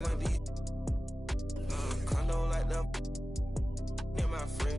Condo like the near my friend.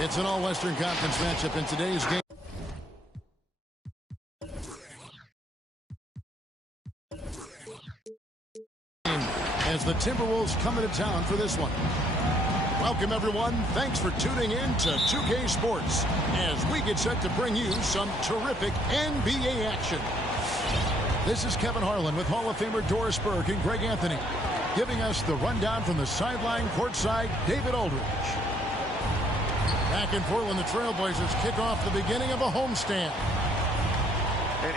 It's an all-Western Conference matchup in today's game. As the Timberwolves come into town for this one. Welcome, everyone. Thanks for tuning in to 2K Sports as we get set to bring you some terrific NBA action. This is Kevin Harlan with Hall of Famer Doris Burke and Greg Anthony, giving us the rundown from the sideline courtside, David Aldridge. Back in Portland, the Trailblazers kick off the beginning of a homestand.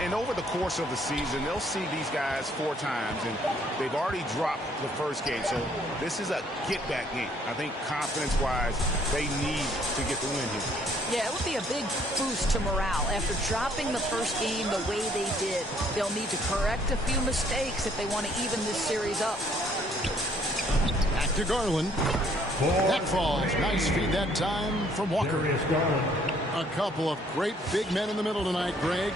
And over the course of the season, they'll see these guys 4 times, and they've already dropped the first game. So this is a get-back game. I think confidence-wise, they need to get the win here. Yeah, it would be a big boost to morale. After dropping the first game the way they did, they'll need to correct a few mistakes if they want to even this series up. Back to Garland. That falls. Nice feed that time from Walker. A couple of great big men in the middle tonight, Greg.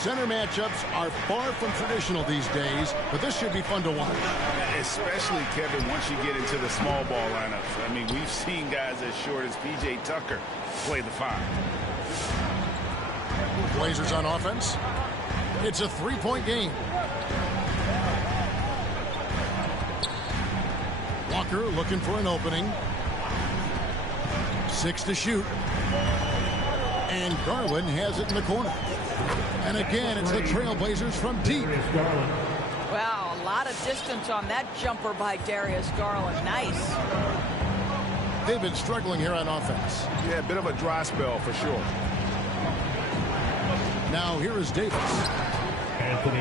Center matchups are far from traditional these days, but this should be fun to watch. Especially, Kevin, once you get into the small ball lineups. I mean, we've seen guys as short as P.J. Tucker play the 5. Blazers on offense. It's a 3-point game. Walker looking for an opening. 6 to shoot. And Garland has it in the corner. And again, it's the Trailblazers from deep. Wow, a lot of distance on that jumper by Darius Garland. Nice. They've been struggling here on offense. Yeah, a bit of a dry spell for sure. Now here is Davis.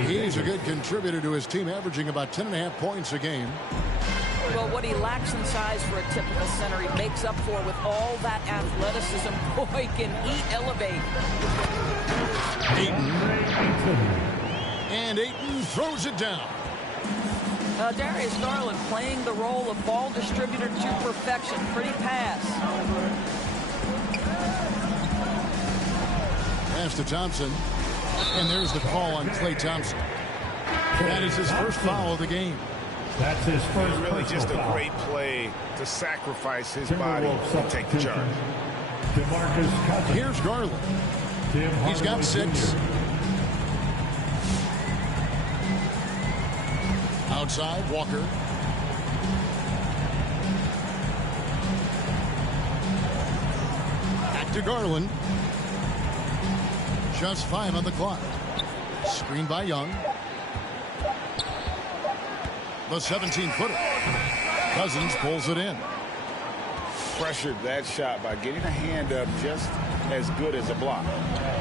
He's a good contributor to his team, averaging about 10.5 points a game. Well, what he lacks in size for a typical center, he makes up for with all that athleticism. Boy, can he elevate. Ayton. And Ayton throws it down. Darius Garland playing the role of ball distributor to perfection. Pretty pass. Pass to Thompson. And there's the call on Klay Thompson. That is his first foul of the game. That's his first. Really just a great play to sacrifice his body and take the charge. DeMarcus Cousins. Here's Garland. He's got 6. Outside, Walker. Back to Garland. Just 5 on the clock. Screen by Young. The 17-footer. Cousins pulls it in. Pressured that shot by getting a hand up just as good as a block.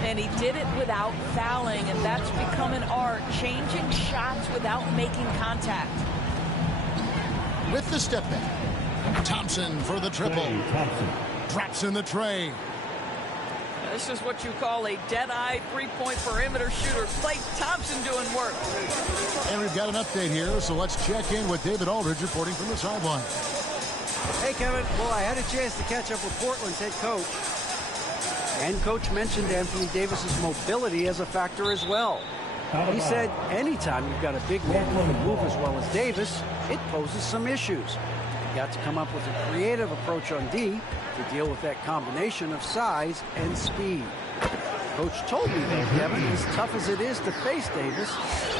And he did it without fouling, and that's become an art, changing shots without making contact. With the step back. Thompson for the triple. Drops in the tray. This is what you call a dead-eye three-point perimeter shooter. Klay Thompson doing work. And we've got an update here, so let's check in with David Aldridge reporting from the sideline. Hey, Kevin. Well, I had a chance to catch up with Portland's head coach. And Coach mentioned Anthony Davis's mobility as a factor as well. He said anytime you've got a big man who can move as well as Davis, it poses some issues. You got to come up with a creative approach on D to deal with that combination of size and speed. Coach told me that, Kevin, as tough as it is to face Davis,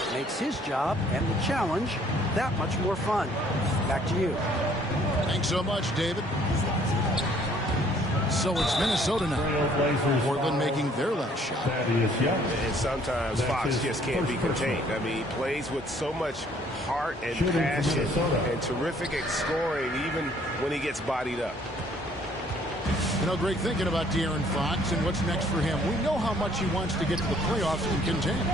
it makes his job and the challenge that much more fun. Back to you. Thanks so much, David. So it's Minnesota now. Portland making their last shot. And sometimes Fox just can't be contained. I mean, he plays with so much heart and passion and terrific at scoring, even when he gets bodied up. You know, Greg, thinking about De'Aaron Fox and what's next for him, we know how much he wants to get to the playoffs and contend.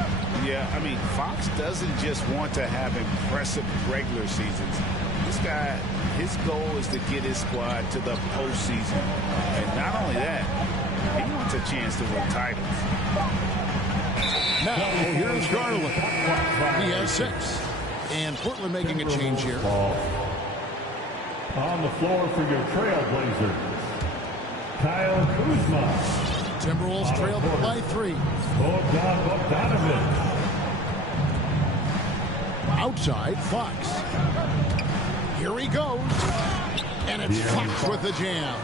Yeah, I mean, Fox doesn't just want to have impressive regular seasons. This guy, his goal is to get his squad to the postseason. And not only that, he wants a chance to win titles. Now, here's Garland. He has 6. And Portland making a change here. On the floor for your Trailblazers, Kyle Kuzma. Timberwolves trail by 3. Bogdanović. Outside, Fox. Here he goes. And it's Fox with the jam.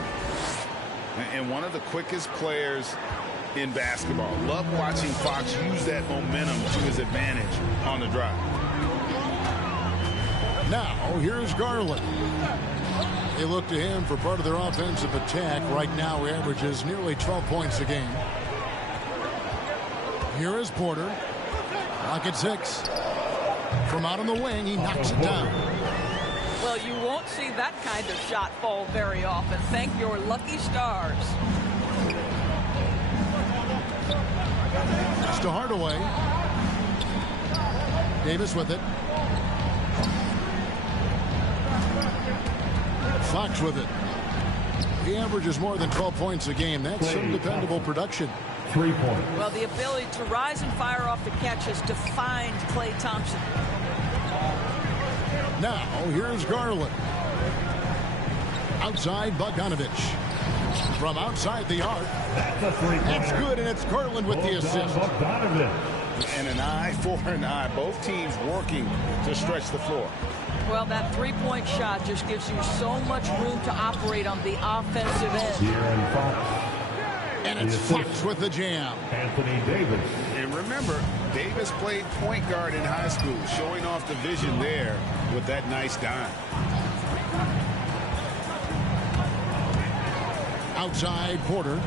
And one of the quickest players in basketball. Love watching Fox use that momentum to his advantage on the drive. Now, here's Garland. They look to him for part of their offensive attack. Right now, he averages nearly 12 points a game. Here is Porter. Clock at 6. From out on the wing, he knocks it down. Well, you won't see that kind of shot fall very often. Thank your lucky stars. It's to Hardaway. Davis with it. Fox with it. He averages more than 12 points a game. That's some dependable production. 3 points. Well, the ability to rise and fire off the catch has defined Klay Thompson. Now, here's Garland. Outside, Bogdanović. From outside the arc. That's a 3-pointer. It's good, and it's Garland with the assist. Bogdanović. And an eye for an eye. Both teams working to stretch the floor. Well, that three-point shot just gives you so much room to operate on the offensive end. De'Aaron Fox. And it's Fox with the jam. Anthony Davis. And remember, Davis played point guard in high school, showing off the vision there with that nice dime. Outside, Porter.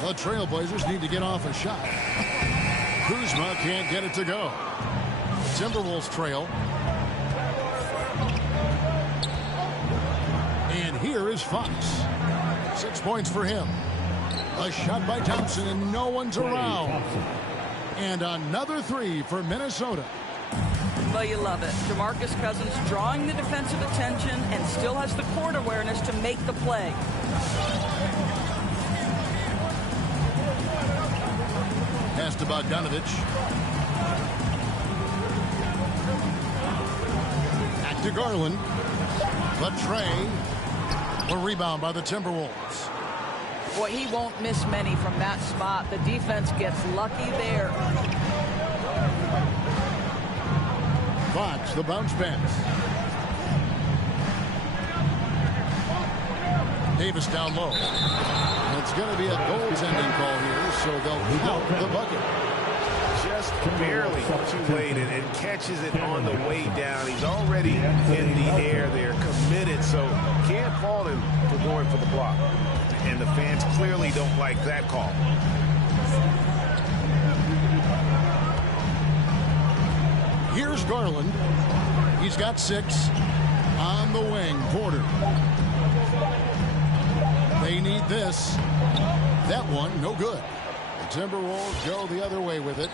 The Trailblazers need to get off a shot. Kuzma can't get it to go. Timberwolves trail. And here is Fox. 6 points for him. A shot by Thompson, and no one's around. And another 3 for Minnesota. Well, you love it. DeMarcus Cousins drawing the defensive attention and still has the court awareness to make the play. Pass to Bogdanović. Back to Garland. But Trey. A rebound by the Timberwolves. Boy, he won't miss many from that spot. The defense gets lucky there. Fox, the bounce pass. Davis down low. It's going to be a goaltending call here, so they'll count the bucket. Just barely too late and catches it on the way down. He's already in the air there, committed, so can't fault him for going for the block. And the fans clearly don't like that call. Here's Garland. He's got 6. On the wing, Porter. They need this. That one, no good. The Timberwolves go the other way with it.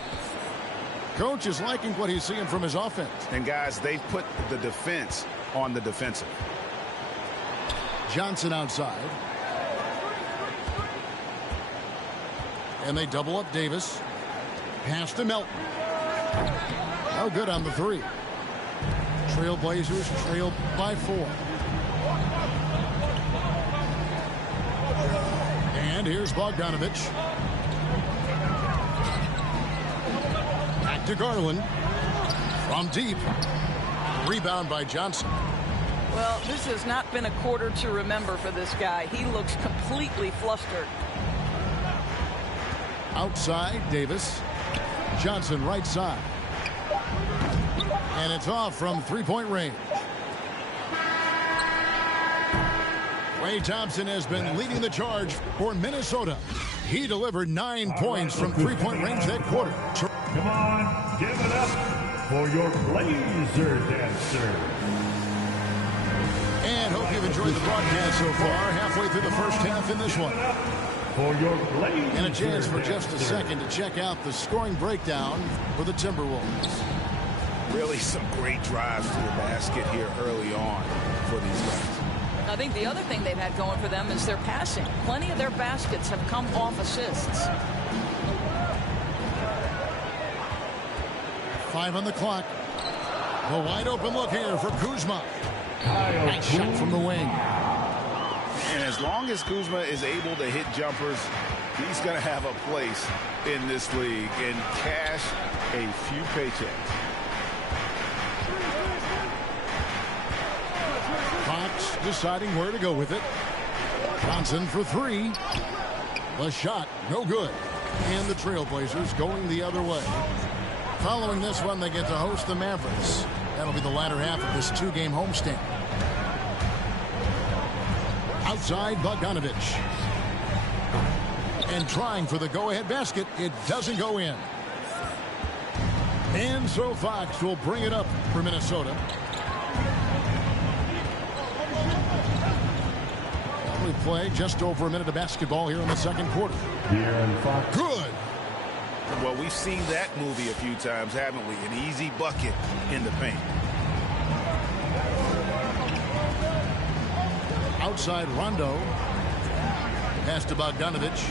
Coach is liking what he's seeing from his offense. And guys, they've put the defense on the defensive. Johnson outside. And they double up Davis. Pass to Melton. No good on the three. Trailblazers trail by 4. And here's Bogdanovich. Back to Garland. From deep. Rebound by Johnson. Well, this has not been a quarter to remember for this guy. He looks completely flustered. Outside, Davis. Johnson right side. And it's off from three-point range. Klay Thompson has been leading the charge for Minnesota. He delivered 9 points from three-point range that quarter. Come on, give it up for your Blazer dancer. And hope you've enjoyed the broadcast so far. Halfway through the first half in this one. For your Blazer And a chance for just a second to check out the scoring breakdown for the Timberwolves. Really some great drives to the basket here early on for these guys. I think the other thing they've had going for them is their passing. Plenty of their baskets have come off assists. 5 on the clock. The wide open look here for Kuzma. Nice shot from the wing. And as long as Kuzma is able to hit jumpers, he's going to have a place in this league and cash a few paychecks. Fox deciding where to go with it. Johnson for 3. The shot, no good. And the Trailblazers going the other way. Following this one, they get to host the Mavericks. That'll be the latter half of this 2-game homestand. Outside, Bogdanovich. And trying for the go-ahead basket. It doesn't go in. And so Fox will bring it up for Minnesota. We play just over a minute of basketball here in the second quarter. Fox. Good. Well, we've seen that movie a few times, haven't we? An easy bucket in the paint. Outside Rondo. Pass to Bogdanovich.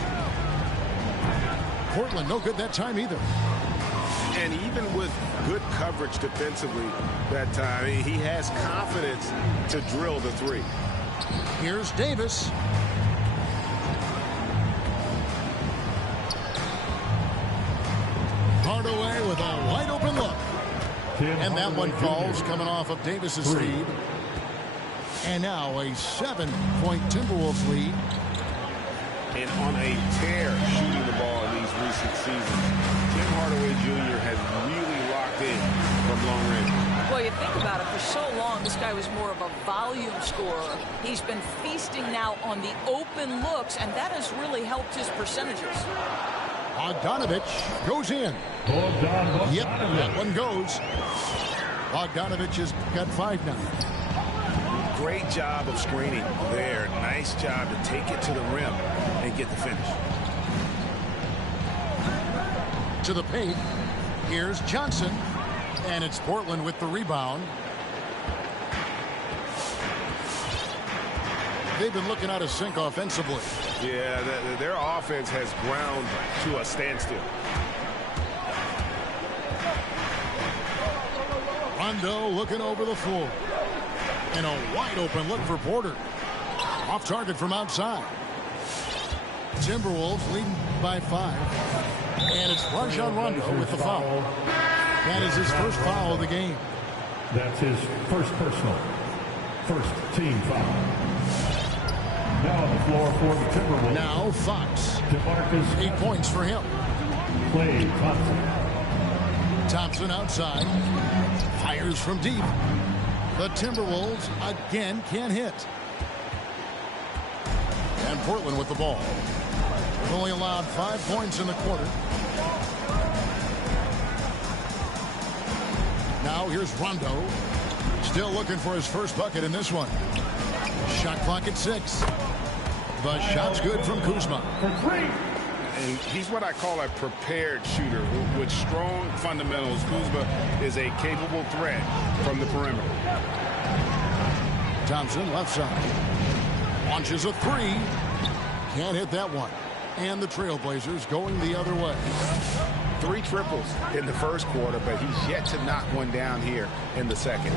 Portland no good that time either. And even with good coverage defensively that time, he has confidence to drill the 3. Here's Davis. Hardaway with a wide open look. And that one falls coming off of Davis's lead. And now a 7-point Timberwolves lead. And on a tear shooting the ball in these recent seasons, Tim Hardaway Jr. has really locked in from long range. Well, you think about it, for so long, this guy was more of a volume scorer. He's been feasting now on the open looks, and that has really helped his percentages. Bogdanovich goes in. Yep, that one goes. Bogdanovich has got 5 now. Great job of screening there. Nice job to take it to the rim and get the finish. To the paint. Here's Johnson. And it's Portland with the rebound. They've been looking out of sync offensively. Yeah, their offense has ground to a standstill. Rondo looking over the floor. And a wide open look for Porter. Off target from outside. Timberwolves leading by 5. And it's Rajon Rondo with the foul. That is his first foul of the game. That's his first personal. First team foul. Now on the floor for the Timberwolves. Now Fox. DeMarcus. 8 points for him. Klay Thompson. Thompson outside. Fires from deep. The Timberwolves again can't hit. And Portland with the ball. They've only allowed 5 points in the quarter. Now here's Rondo. Still looking for his first bucket in this one. Shot clock at 6. The shot's good from Kuzma. And he's what I call a prepared shooter with strong fundamentals. Kuzma is a capable threat from the perimeter. Thompson left side. Launches a three. Can't hit that one. And the Trailblazers going the other way. 3 triples in the first quarter, but he's yet to knock one down here in the second.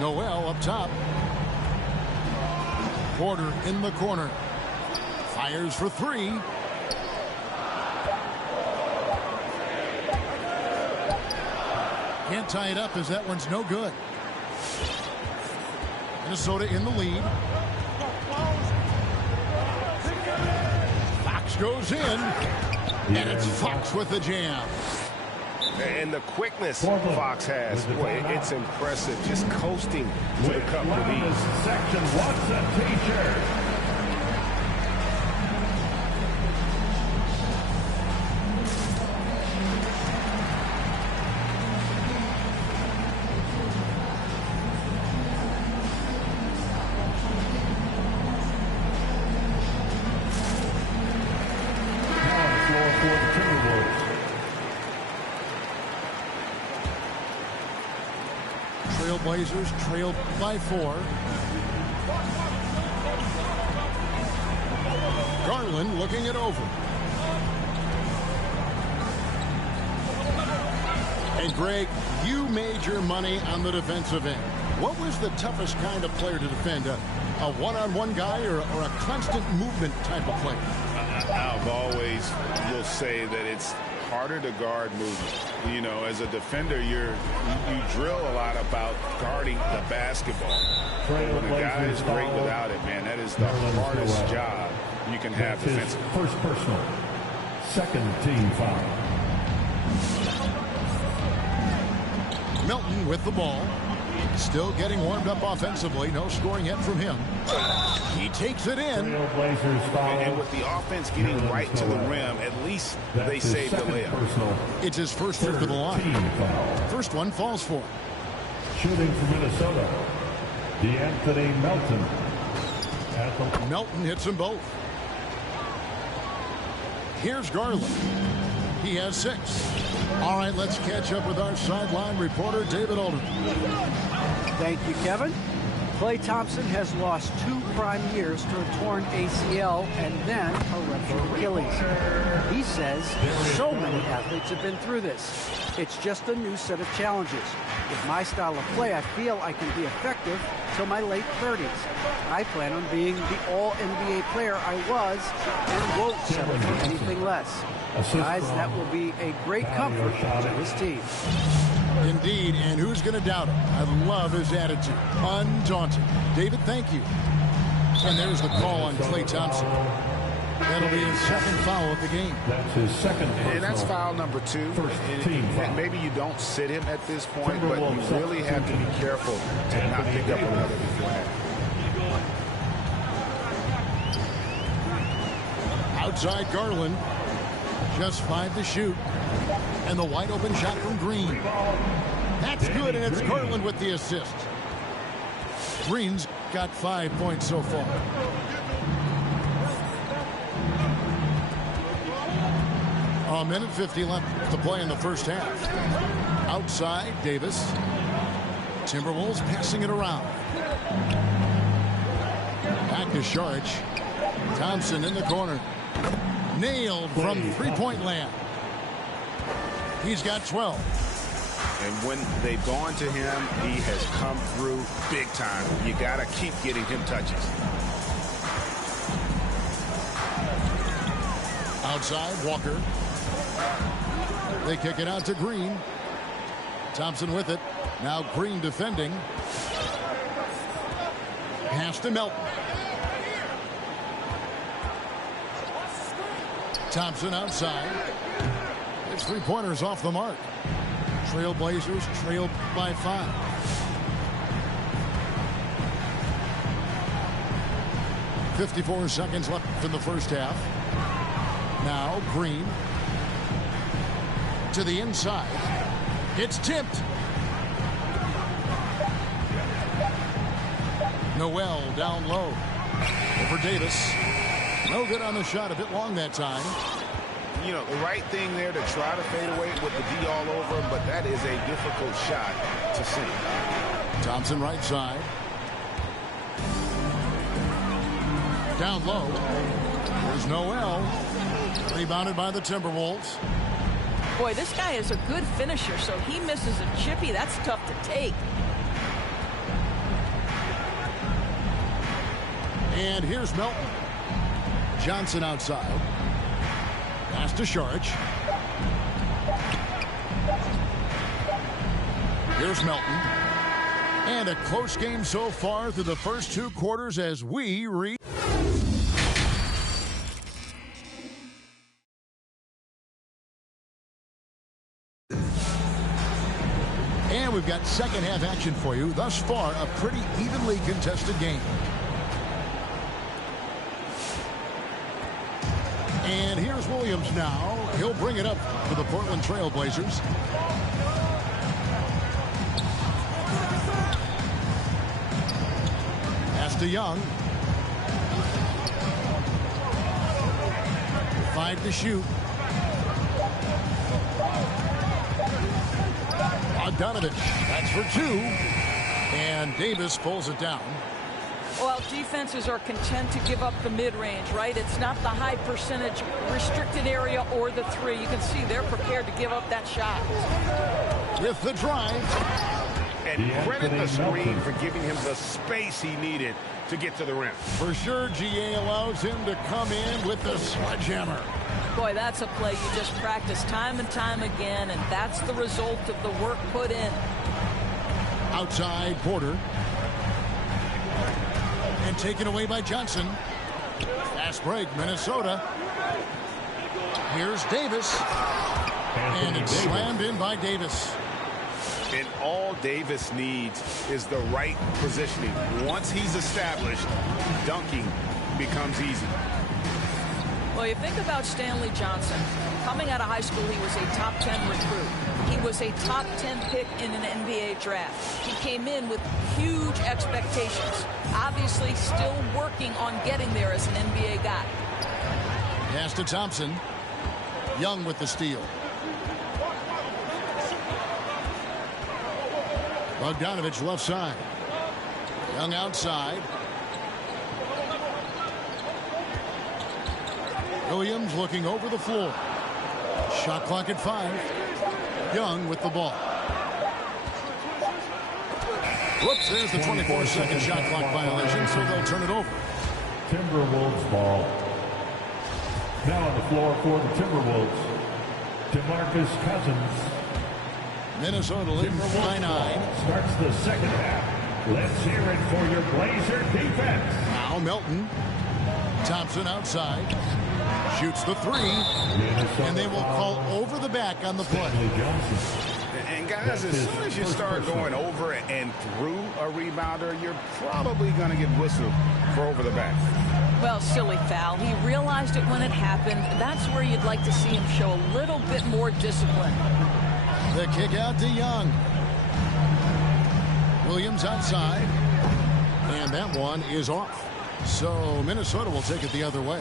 Noel up top. Porter in the corner. Fires for 3. Can't tie it up as that one's no good. Minnesota in the lead. Fox goes in. And it's Fox with the jam. And the quickness Fox has, boy, it's impressive. Just coasting to the cup with ease. Section wants a t-shirt. Blazers trailed by 4. Garland looking it over. And Greg, you made your money on the defensive end. What was the toughest kind of player to defend? A one-on-one guy or a constant movement type of player? I've always will say that it's harder to guard movement. You know, as a defender, you drill a lot about guarding the basketball. But when a guy is great without it, man, that is the hardest job you can have defensively. First personal. Second team foul. Melton with the ball. Still getting warmed up offensively. No scoring yet from him. He takes it in. And with the offense getting right to the rim, at least they save the layup. It's his first trip to the line. First one falls for him. Shooting for Minnesota, DeAnthony Melton. Melton hits them both. Here's Garland. He has 6. All right, let's catch up with our sideline reporter, David Alden. Thank you, Kevin. Klay Thompson has lost 2 prime years to a torn ACL and then a ruptured Achilles. He says so many athletes have been through this. It's just a new set of challenges. With my style of play, I feel I can be effective till my late 30s. I plan on being the all-NBA player I was and won't settle for anything less. Guys, that will be a great comfort to his team. Indeed, and who's going to doubt him? I love his attitude. Undaunted. David, thank you. And there's the call on Klay Thompson. That'll be his second foul of the game. That's his second. And that's foul number 2. And maybe you don't sit him at this point, but you really have to be careful to not pick up another beforehand. Outside Garland. Just 5 to shoot. And the wide open shot from Green. That's good, and it's Garland with the assist. Green's got 5 points so far. A minute 50 left to play in the first half. Outside, Davis. Timberwolves passing it around. Back to Saric. Thompson in the corner. Nailed from three-point land. He's got 12. And when they've gone to him, he has come through big time. You got to keep getting him touches. Outside, Walker. They kick it out to Green. Thompson with it. Now Green defending. Pass to Melton. Thompson outside. His 3-pointers off the mark. Trailblazers trailed by 5. .54 seconds left in the first half. Now Green to the inside. It's tipped. Noel down low. Over Davis. No good on the shot. A bit long that time. You know, the right thing there to try to fade away with the D all over him, but that is a difficult shot to sink. Thompson right side. Down low. There's Noel. Rebounded by the Timberwolves. Boy, this guy is a good finisher, so he misses a chippy. That's tough to take. And here's Melton. Johnson outside. Pass to Saric. Here's Melton. And a close game so far through the first 2 quarters as we read. And we've got second half action for you. Thus far, a pretty evenly contested game. And here's Williams now. He'll bring it up for the Portland Trail Blazers. Pass to Young. 5 to shoot. Bogdanovich, that's for 2. And Davis pulls it down. Well, defenses are content to give up the mid-range, right? It's not the high percentage restricted area or the 3. You can see they're prepared to give up that shot. With the drive. And credit the screen for giving him the space he needed to get to the rim. For sure, GA allows him to come in with the sledgehammer. Boy, that's a play you just practice time and time again, and that's the result of the work put in. Outside, Porter. And taken away by Johnson. Fast break, Minnesota. Here's Davis. And it's slammed in by Davis. And all Davis needs is the right positioning. Once he's established, dunking becomes easy. Well, you think about Stanley Johnson. Coming out of high school, he was a top 10 recruit. He was a top 10 pick in an NBA draft. He came in with huge expectations. Obviously, still working on getting there as an NBA guy. Pass to Thompson. Young with the steal. Bogdanovich left side. Young outside. Williams looking over the floor. Shot clock at 5. Young with the ball. Whoops, there's the 24-second shot clock violation, so they'll turn it over. Timberwolves ball. Now on the floor for the Timberwolves, DeMarcus Cousins. Minnesota leading 9-9. Starts the second half. Let's hear it for your Blazer defense. Now Melton. Thompson outside. Shoots the 3. And they will call over the back on the play. And guys, as soon as you start going over and through a rebounder, you're probably going to get whistled for over the back. Well, silly foul. He realized it when it happened. That's where you'd like to see him show a little bit more discipline. The kick out to Young. Williams outside. And that one is off. So Minnesota will take it the other way.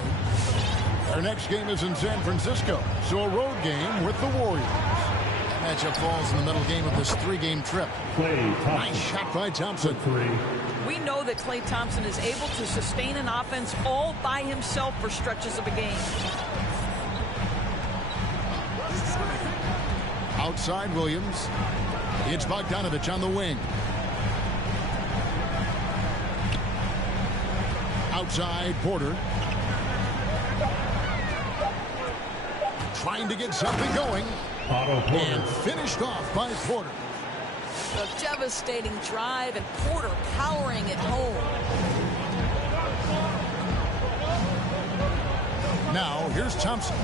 Their next game is in San Francisco. So a road game with the Warriors. Matchup falls in the middle game of this 3-game trip. Nice shot by Thompson. 3. We know that Klay Thompson is able to sustain an offense all by himself for stretches of a game. Outside Williams. It's Bogdanovich on the wing. Outside Porter. Trying to get something going. And finished off by Porter. A devastating drive, and Porter powering it home. Now, here's Thompson.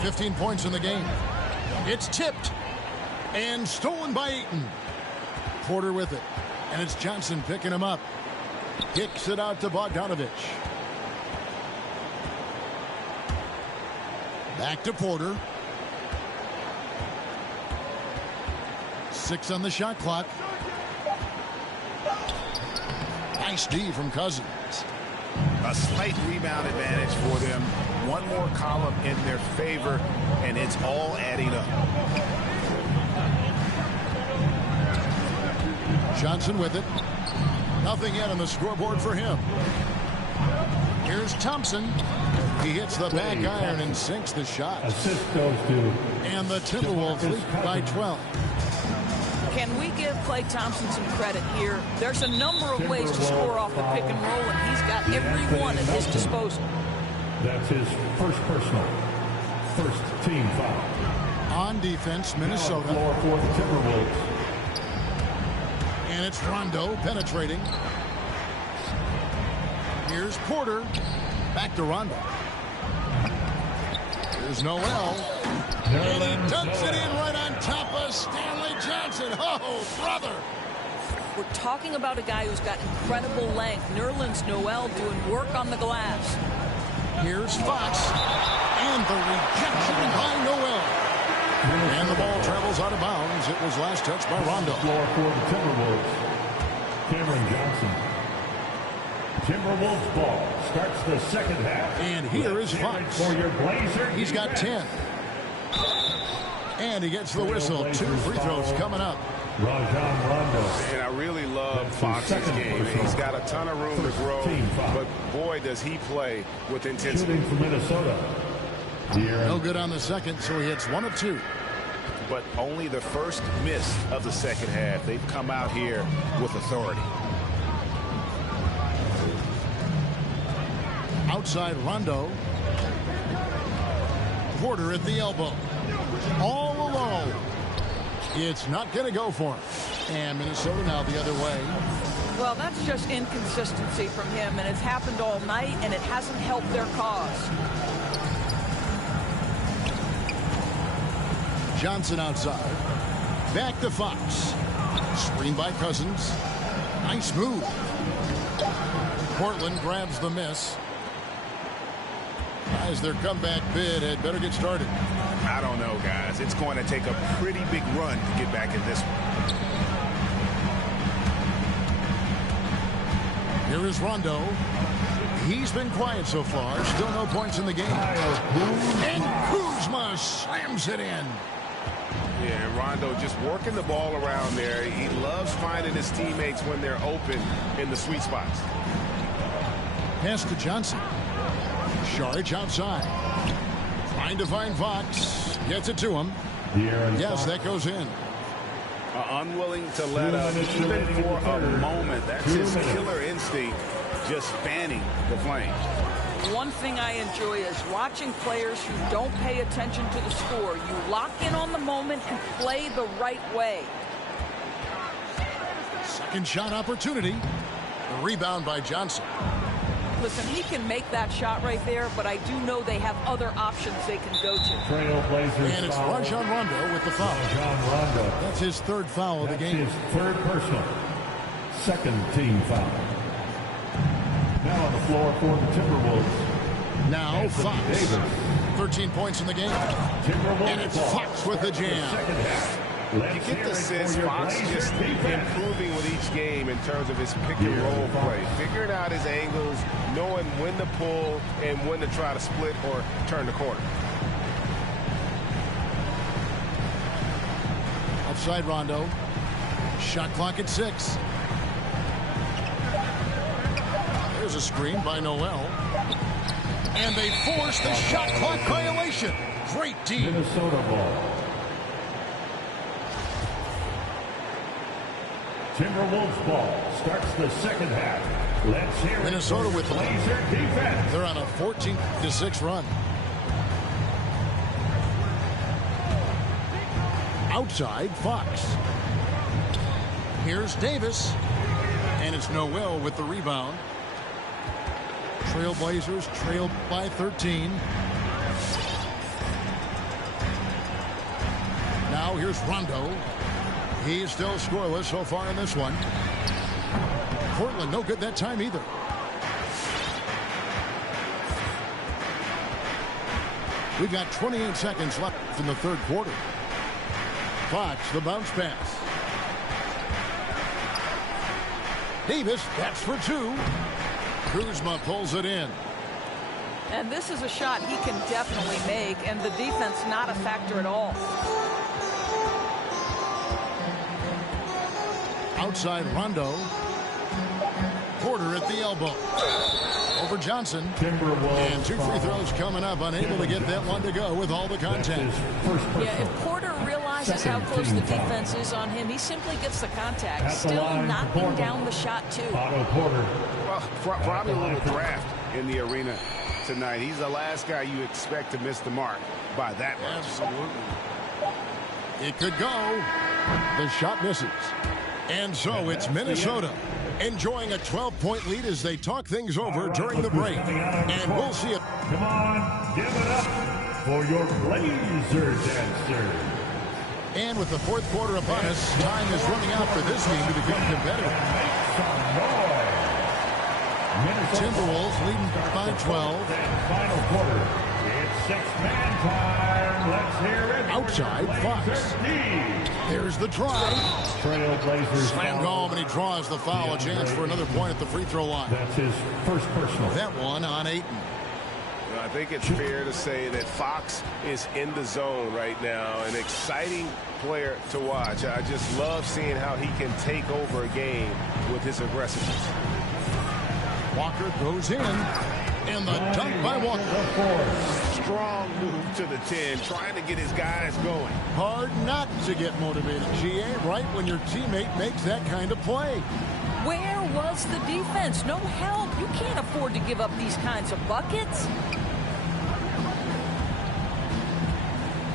15 points in the game. It's tipped and stolen by Ayton. Porter with it. And it's Johnson picking him up. Kicks it out to Bogdanovich. Back to Porter. 6 on the shot clock. Nice D from Cousins. A slight rebound advantage for them. One more column in their favor, and it's all adding up. Johnson with it. Nothing yet on the scoreboard for him. Here's Thompson. He hits the back iron and sinks the shot. Assist goes to. And the Timberwolves lead by 12. Can we give Klay Thompson some credit here? There's a number of ways to score off the pick and roll, and he's got every one at his disposal. That's his first personal. First team foul. On defense, Minnesota. Floor for the Timberwolves. And it's Rondo penetrating. Here's Porter. Back to Rondo. Here's Noel. And he dunks it in right on top of Stanley Johnson. Oh, brother. We're talking about a guy who's got incredible length. Nerlens Noel doing work on the glass. Here's Fox. And the rejection by Noel. And the ball travels out of bounds. It was last touched by Rondo. Floor for the Timberwolves. Cameron Johnson. Timberwolves ball starts the second half. And here is Fox. For your Blazer. He's got 10. And he gets the whistle. 2 free throws coming up. Rajon Rondo. And I really love Fox's game. He's got a ton of room to grow, but boy, does he play with intensity. Shooting from Minnesota. No good on the second, so he hits 1 of 2. But only the first miss of the second half. They've come out here with authority. Outside Rondo. Porter at the elbow. All alone. It's not going to go for him. And Minnesota now the other way. Well, that's just inconsistency from him, and it's happened all night, and it hasn't helped their cause. Johnson outside. Back to Fox. Screen by Cousins. Nice move. Portland grabs the miss. As their comeback bid had better get started. I don't know, guys. It's going to take a pretty big run to get back in this one. Here is Rondo. He's been quiet so far. Still no points in the game. And Kuzma slams it in. Yeah, Rondo just working the ball around there. He loves finding his teammates when they're open in the sweet spots. Pass to Johnson. Saric outside. Trying to find Fox. Gets it to him. Yes, that goes in. Unwilling to let up even for a moment. That's his killer instinct, just fanning the flames. One thing I enjoy is watching players who don't pay attention to the score. You lock in on the moment and play the right way. Second shot opportunity. The rebound by Johnson. Listen, he can make that shot right there, but I do know they have other options they can go to. Trailblazers. And it's Rajon Rondo with the foul. Rajon Rondo. That's his third foul of the game. His third personal. Second team foul. Now on the floor for the Timberwolves. Now Fox. Davis. 13 points in the game. Timberwolves And it's Fox with the jam. Second half. You get the sense Fox just improving with each game in terms of his pick and roll play. Figuring out his angles, knowing when to pull and when to try to split or turn the corner. Outside Rondo. Shot clock at 6. There's a screen by Noel. And they force the shot clock violation. Great D. Minnesota ball. Timberwolves ball starts the second half. Let's hear it. Minnesota with the Blazer defense. They're on a 14-6 run. Outside Fox. Here's Davis. And it's Noel with the rebound. Trailblazers trailed by 13. Now here's Rondo. He's still scoreless so far in this one. Portland no good that time either. We've got 28 seconds left in the third quarter. Fox, the bounce pass. Davis, that's for 2. Kuzma pulls it in. And this is a shot he can definitely make, and the defense not a factor at all. Outside Rondo. Porter at the elbow. Over Johnson. And 2 free throws coming up. Unable to get that one to go with all the contact. Yeah, if Porter realizes how close the defense is on him, he simply gets the contact. Still knocking down the shot, too. Well, probably a little draft in the arena tonight. He's the last guy you expect to miss the mark by that much. Absolutely. It could go. The shot misses. And so it's Minnesota enjoying a 12-point lead as they talk things over during the break. And we'll see it. Come on, give it up for your Blazer dancer. And with the fourth quarter upon us, time is running out for this game to become competitive. Timberwolves leading by 12. Final quarter. It's six-man time. Let's hear it. Outside, Fox. There's the drive. Trailblazers. Slammed home, and he draws the foul. A chance for another point at the free throw line. That's his first personal. That one on Ayton. I think it's fair to say that Fox is in the zone right now. An exciting player to watch. I just love seeing how he can take over a game with his aggressiveness. Walker goes in, and the dunk by Walker. Strong move to the 10, trying to get his guys going. Hard not to get motivated, GA, right when your teammate makes that kind of play. Where was the defense? No help. You can't afford to give up these kinds of buckets.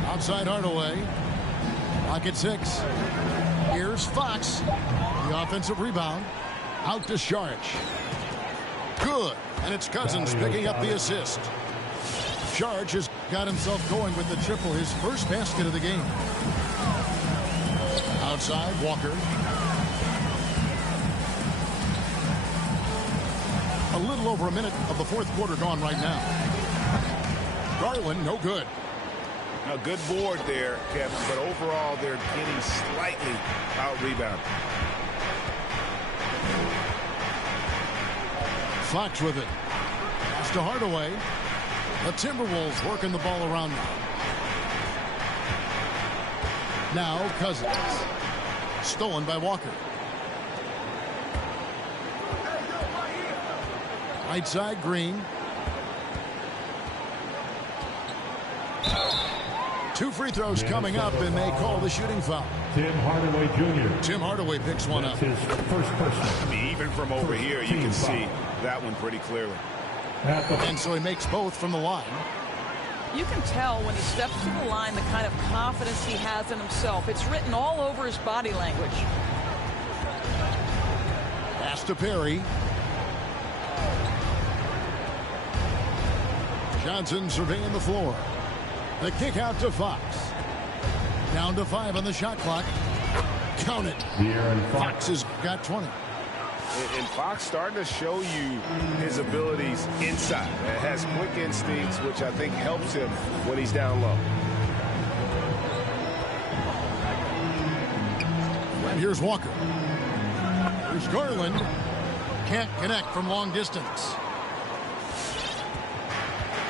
Outside Hardaway. Pocket 6. Here's Fox. The offensive rebound. Out to Saric. Good. And it's Cousins picking up the assist. Saric has got himself going with the triple, his first basket of the game. Outside, Walker. A little over a minute of the fourth quarter gone right now. Garland, no good. A good board there, Kevin, but overall they're getting slightly out-rebounded. Fox with it. Pass to Hardaway. The Timberwolves working the ball around now. Now Cousins. Stolen by Walker. Right side, Green. 2 free throws coming up, and they call the shooting foul. Tim Hardaway Jr. Tim Hardaway picks one up. His first personal. I mean, even from over here, you can see that one pretty clearly. And so he makes both from the line. You can tell when he steps to the line the kind of confidence he has in himself. It's written all over his body language. Pass to Perry. Johnson surveying the floor. The kick out to Fox. Down to 5 on the shot clock. Count it. Fox has got 20. And Fox starting to show you his abilities inside. It has quick instincts, which I think helps him when he's down low. And here's Walker. Here's Garland. Can't connect from long distance.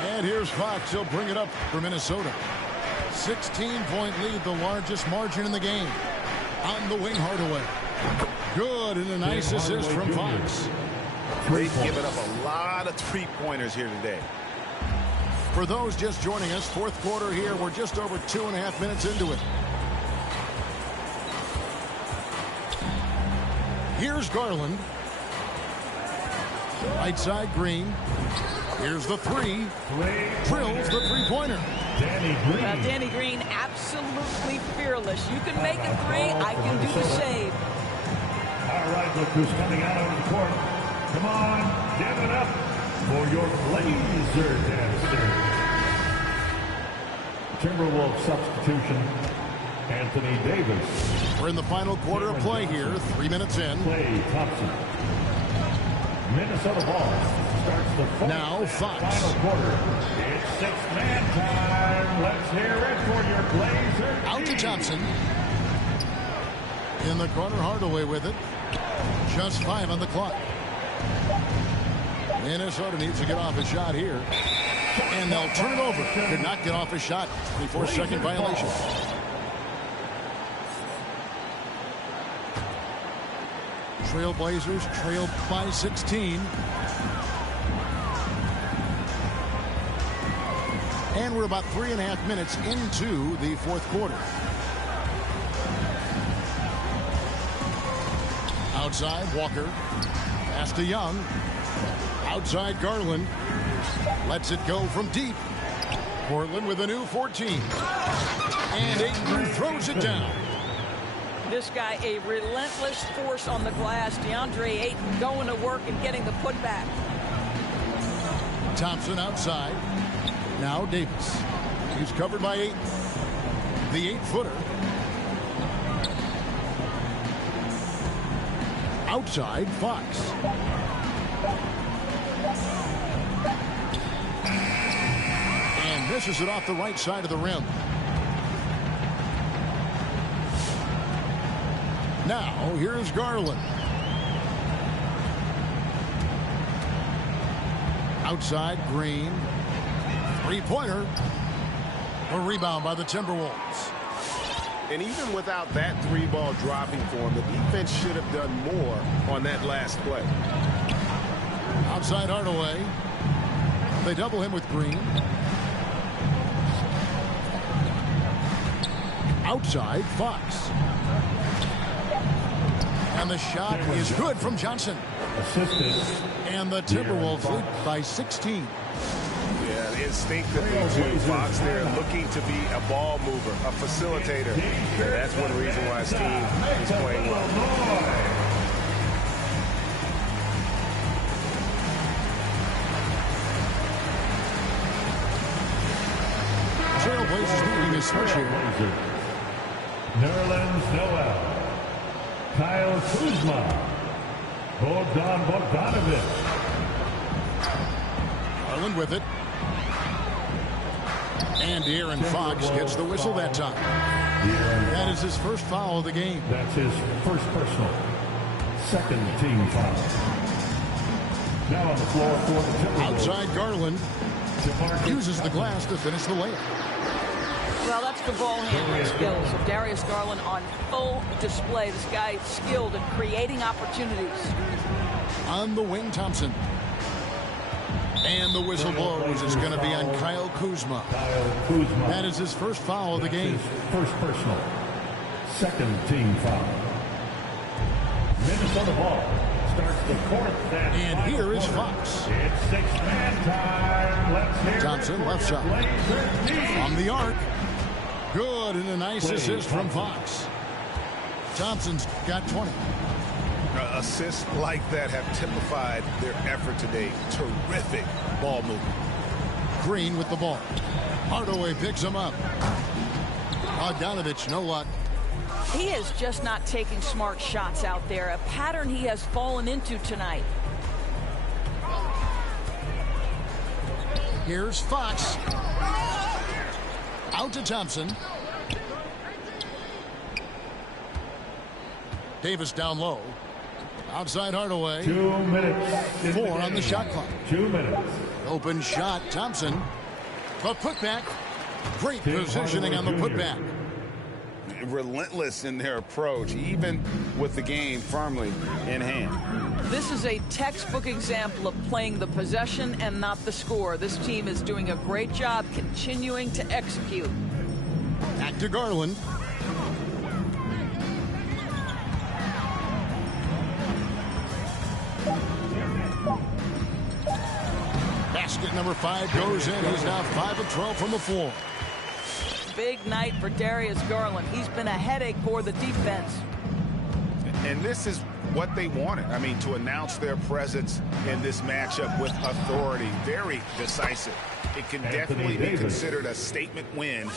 And here's Fox. He'll bring it up for Minnesota. 16-point lead, the largest margin in the game. On the wing, Hardaway. Good, and a nice assist from Fox. They've given up a lot of three-pointers here today. For those just joining us, fourth quarter here. We're just over 2.5 minutes into it. Here's Garland. Right side, Green. Here's the 3. Drills the three-pointer. Danny Green, absolutely fearless. You can make a 3. I can do the same. All right, look who's coming out on the court. Come on, give it up for your Blazer dancer. Timberwolves substitution, Anthony Davis. We're in the final quarter of play here, 3 minutes in. Klay Thompson. Minnesota ball starts the fourth. Now Fox. Final quarter. It's six-man time. Let's hear it for your Blazer. Out to Johnson. In the corner, Hardaway with it. Just 5 on the clock. Minnesota needs to get off a shot here. And they'll turn it over. Could not get off a shot. 24-second violation. Trailblazers trailed by 16. And we're about 3.5 minutes into the fourth quarter. Outside, Walker. Pass to Young. Outside, Garland. Lets it go from deep. Portland with a new 14. And Ayton throws it down. This guy, a relentless force on the glass. DeAndre Ayton going to work and getting the putback. Thompson outside. Now Davis. He's covered by Ayton. The 8-footer. Outside, Fox. And misses it off the right side of the rim. Now, here's Garland. Outside, Green. Three-pointer. A rebound by the Timberwolves. And even without that three-ball dropping for him, the defense should have done more on that last play. Outside Hardaway. They double him with Green. Outside Fox. And the shot is good from Johnson. And the Timberwolves lead by 16. Yeah, the instinctively to Fox there, looking to be a ball mover, a facilitator. And that's one reason why his team is playing well. Trailblazers moving his switch here. Nerlens Noel. Kyle Kuzma. Bogdan Bogdanovic. Garland with it. And De'Aaron Fox gets the whistle that time. That is his first foul of the game. That's his first personal. Second team foul. Now on the floor for the Timberwolves. Outside Garland. Uses the glass to finish the layup. Well, that's the ball handling skills of Darius Garland on full display. This guy is skilled in creating opportunities. On the wing, Thompson. And the whistle blows. It's going to be on Kyle Kuzma. That is his first foul of the game. First personal. Second team foul. Minnesota ball starts the fourth. And here is Fox. It's six-man time. Let's hear Thompson, left shot. From the arc. Good, and a nice assist from Fox. Thompson's got 20. Assists like that have typified their effort today. Terrific ball movement. Green with the ball. Hardaway picks him up. Bogdanovic, no luck. He is just not taking smart shots out there. A pattern he has fallen into tonight. Here's Fox. Out to Thompson. Davis down low. Outside Hardaway. 2 minutes. 4 on the shot clock. 2 minutes. Open shot. Thompson. The putback. Great positioning on the putback. Relentless in their approach, even with the game firmly in hand. This is a textbook example of playing the possession and not the score. This team is doing a great job continuing to execute. Back to Garland. Basket number 5 goes in. He's now 5 of 12 from the floor. Big night for Darius Garland. He's been a headache for the defense. And this is what they wanted. I mean, to announce their presence in this matchup with authority. Very decisive. It can definitely be considered a statement win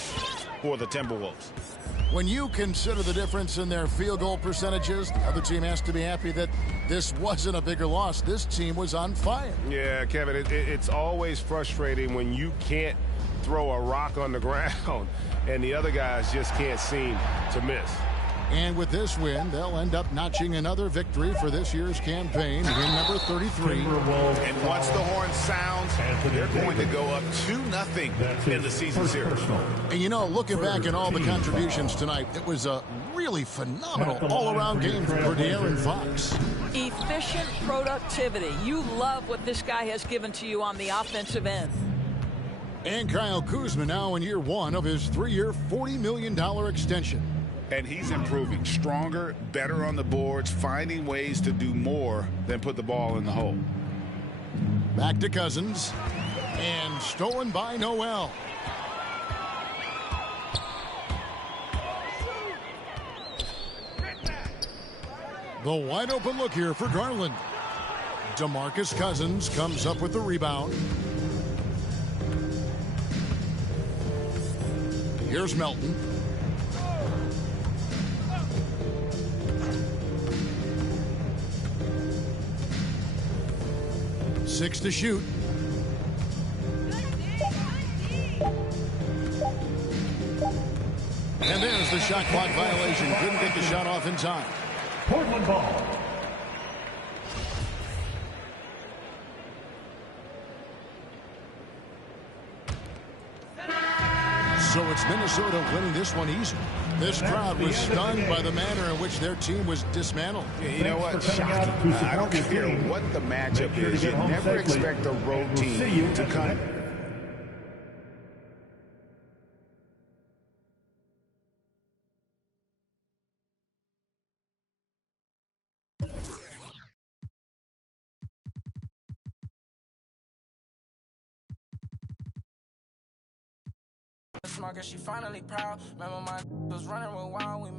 for the Timberwolves. When you consider the difference in their field goal percentages, the other team has to be happy that this wasn't a bigger loss. This team was on fire. Yeah, Kevin, it's always frustrating when you can't throw a rock on the ground and the other guys just can't seem to miss. And with this win, they'll end up notching another victory for this year's campaign, win number 33. And once the horn sounds, they're going to go up 2-0 in the season series. And, you know, looking back at all the contributions tonight, it was a really phenomenal all-around game for De'Aaron Fox. Efficient productivity. You love what this guy has given to you on the offensive end. And Kyle Kuzma now in year one of his 3-year, $40 million extension. And he's improving, stronger, better on the boards, finding ways to do more than put the ball in the hole. Back to Cousins, and stolen by Noel. The wide open look here for Garland. DeMarcus Cousins comes up with the rebound. Here's Melton. Six to shoot. And there's the shot clock violation. Couldn't get the shot off in time. Portland ball. So it's Minnesota winning this one easy. This crowd was stunned by the manner in which their team was dismantled. You know what? Shocking. I don't care what the matchup is. You never expect a road team to come. She finally proud. Remember my was running with wild.